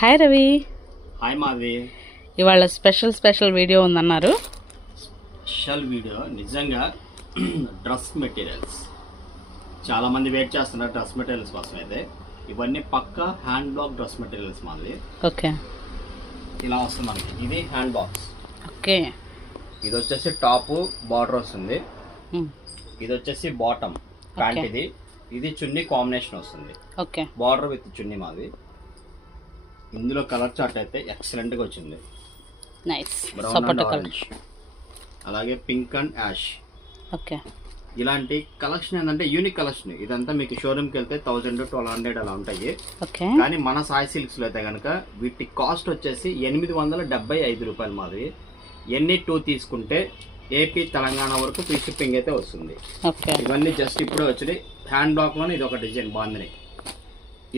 Hi Ravi hi మాది ఇవాళ special special video ఉందన్నారు. స్పెషల్ వీడియో నిజంగా డ్రెస్ మెటీరియల్స్ చాలా మంది వెయిట్ చేస్తున్నారు డ్రెస్ మెటీరియల్స్ కోసం అయితే ఇవన్నీ పక్క హ్యాండ్ బ్లాక్ డ్రెస్ మెటీరియల్స్ మాది ఓకే ఇలా వస్తుంది మనకి. ఇది హ్యాండ్ బాక్స్ ఓకే ఇది వచ్చేసి టాప్ బార్డర్ వస్తుంది. మ్, ఇది వచ్చేసి బాటమ్ ప్యాంట్ ఇది. ఇది చున్నీ కాంబినేషన్ వస్తుంది. ఓకే బార్డర్ విత్ చున్నీ మాది ఇందులో కలర్ చార్ట్ అయితే ఎక్సలెంట్గా వచ్చింది. నైస్ బ్రౌన్ సపోటా అండ్ కలర్ ఆరెంజ్ అలాగే పింక్ అండ్ యాష్ ఓకే ఇలాంటి కలెక్షన్ ఏంటంటే యూనిక్ కలెక్షన్ ఇదంతా మీకు షోరూమ్కి వెళ్తే థౌజండ్ ట్వెల్వ్ హండ్రెడ్ అలా ఉంటాయి. కానీ మన సాయి సిల్క్స్లో అయితే కనుక వీటి కాస్ట్ వచ్చేసి ఎనిమిది వందల డెబ్బై ఐదు రూపాయలు మాది. ఎన్ని టూ తీసుకుంటే ఏపీ తెలంగాణ వరకు ఫ్రీ షిప్పింగ్ అయితే వస్తుంది. ఇవన్నీ జస్ట్ ఇప్పుడే వచ్చి హ్యాండ్ బ్లాక్లోనే ఇది ఒక డిజైన్ బాగుంది.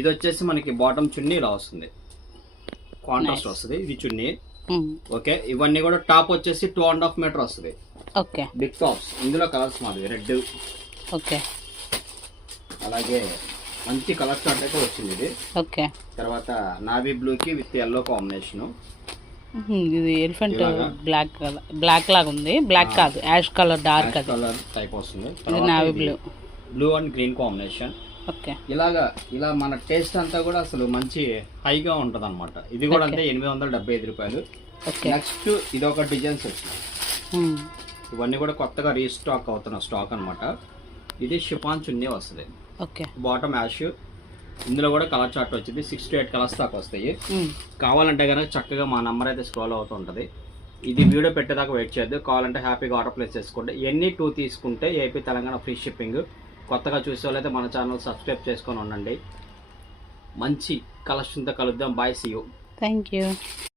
ఇది వచ్చేసి మనకి బాటమ్ చున్నీ ఇలా వస్తుంది కాంట్రాస్ట్ వస్తుంది ఇది చున్నీ ఓకే ఇవన్నీ కూడా టాప్ వచ్చేసి టూ అండ్ హాఫ్ మీటర్ వస్తుంది. ఓకే బిగ్ టాప్స్ ఇందులో కలర్స్ మాది రెడ్ ఓకే అలాగే మంచి కలర్ చార్ట్ అయితే వచ్చింది ఇది. ఓకే తర్వాత నావీ బ్లూకి విత్ ఎల్లో కాంబినేషన్ ఇది ఎలిఫెంట్? బ్లాక్ బ్లాక్ లాగా ఉంది. బ్లాక్ కాదు ash colour dark colour type వస్తుంది. ఇది navy blue blue and green combination ఇలాగా ఇలా మన టేస్ట్ అంతా కూడా అసలు మంచి హైగా ఉంటది అనమాట ఇది కూడా అంటే ఎనిమిది వందల డెబ్బై ఐదు రూపాయలు. నెక్స్ట్ ఇది ఒక డిజైన్స్ వచ్చినాయి ఇవన్నీ కూడా కొత్తగా రీస్టాక్ అవుతున్న స్టాక్ అన్నమాట. ఇది షిఫాన్ చున్నీ వస్తుంది. ఓకే. బాటమ్ యాష్ ఇందులో కూడా కలర్ చార్ట్ వచ్చింది. సిక్స్ టు ఎయిట్ కలర్స్ దాకా వస్తాయి. కావాలంటే కనుక చక్కగా మా నెంబర్ అయితే స్క్రోల్ అవుతూ ఉంటుంది. ఇది వీడియో పెట్టేదాకా వెయిట్ చేయొద్దు. కావాలంటే హ్యాపీగా ఆర్డర్ ప్లేస్ చేసుకోండి. ఎన్ని టూ తీసుకుంటే ఏపీ తెలంగాణ ఫ్రీ షిప్పింగ్ కొత్తగా చూసే వాళ్ళైతే మన ఛానల్ సబ్స్క్రైబ్ చేసుకొని ఉండండి. మంచి కలెక్షన్తో కలుద్దాం. Bye see you thank you